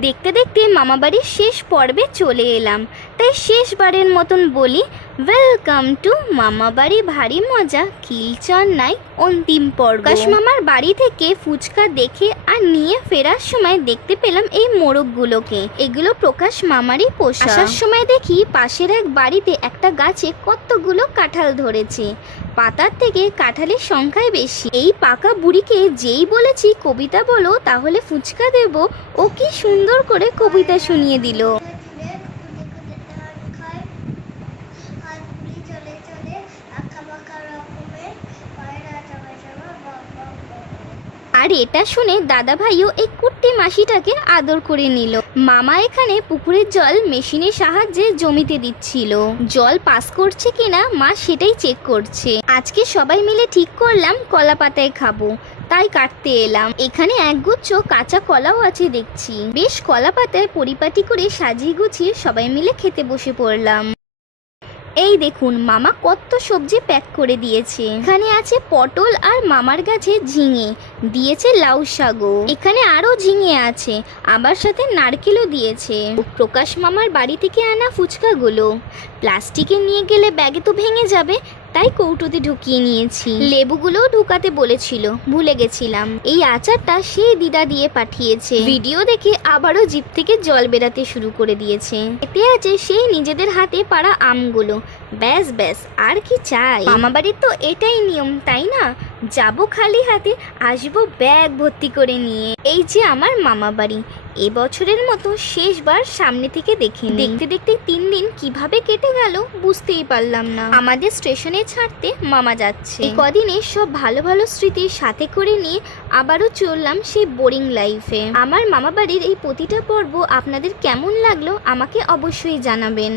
দেখতে দেখতে মামাবাড়ির শেষ পর্বে চলে এলাম। তাই শেষবারের মতন বলি ওয়েলকাম টু মামাবাড়ি ভারী মজা। কিলচন নাই অন্তিম পর্ব। কাশ মামার বাড়ি থেকে ফুচকা দেখে আর নিয়ে ফেরার সময় দেখতে পেলাম এই মোরগগুলোকে। এগুলো প্রকাশ মামারই পোষা আসার সময় দেখি পাশের এক বাড়িতে একটা গাছে কতগুলো কাঁঠাল ধরেছে। পাতার থেকে কাঁঠালের সংখ্যাই বেশি। এই পাকা বুড়িকে যেই বলেছি কবিতা বলো তাহলে ফুচকা দেব। ও কি সুন্দর করে কবিতা শুনিয়ে দিল। আর এটা শুনে দাদা ভাইও এই কুট্টি মাসিটাকে আদর করে নিল। মামা এখানে পুকুরের জল মেশিনের সাহায্যে জমিতে দিচ্ছিল। জল পাস করছে কিনা মা সেটাই চেক করছে। আজকে সবাই মিলে ঠিক করলাম কলা পাতায় খাব। তাই কাটতে এলাম। এখানে একগুচ্ছ কাঁচা কলাও আছে দেখছি। বেশ কলা পাতায় পরিপাটি করে সাজিয়ে গুছিয়ে সবাই মিলে খেতে বসে পড়লাম। এই দেখুন, মামা কত সবজি প্যাক করে দিয়েছে। এখানে আছে পটল আর মামার গাছে ঝিঙে, দিয়েছে লাউ শাগো এখানে আরও ঝিঙে আছে, আবার সাথে নারকেলও দিয়েছে। প্রকাশ মামার বাড়ি থেকে আনা ফুচকাগুলো। প্লাস্টিকে নিয়ে গেলে ব্যাগে তো ভেঙে যাবে তাই কৌটোতে ঢুকিয়ে নিয়েছি। লেবুগুলোও ঢুকাতে বলেছিল, ভুলে গেছিলাম। এই আচারটা সেই দিদা দিয়ে পাঠিয়েছে। ভিডিও দেখে আবারও জিপ থেকে জল বেরাতে শুরু করে দিয়েছে। এতে আছে সেই নিজেদের হাতে পাড়া আমগুলো। ব্যাস ব্যাস, আর কি চাই? মামাবাড়ির তো এটাই নিয়ম, তাই না? যাব খালি হাতে, আসব ব্যাগ ভর্তি করে নিয়ে। এই যে আমার মামা বাড়ি এবছরের মতো শেষবার সামনে থেকে দেখে দেখতে দেখতে তিন দিন কীভাবে কেটে গেল বুঝতেই পারলাম না। আমাদের স্টেশনে ছাড়তে মামা যাচ্ছে। কদিনে সব ভালো ভালো স্মৃতি সাথে করে নিয়ে আবারও চললাম সেই বোরিং লাইফে আমার মামা বাড়ির এই প্রতিটা পর্ব আপনাদের কেমন লাগল আমাকে অবশ্যই জানাবেন।